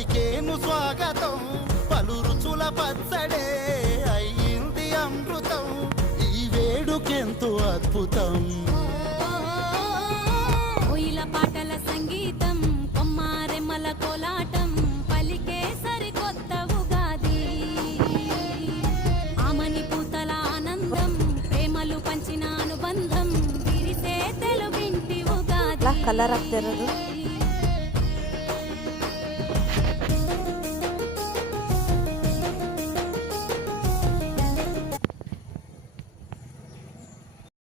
పలికేను స్వాగతం పలు రుచుల పచ్చడే అయ్యింది అమృతం ఈ వేడుకెంతో అద్భుతం కోయిల పాటల సంగీతం కొమ్మారెమ్మల కోలాటం పలికే సరికొత్త ఉగాది ఆమని పూతల ఆనందం ప్రేమలు పంచిన అనుబంధం విరిసే తెలుగింటి ఉగాది కలర్ ಆಗ್ತಿರೋದು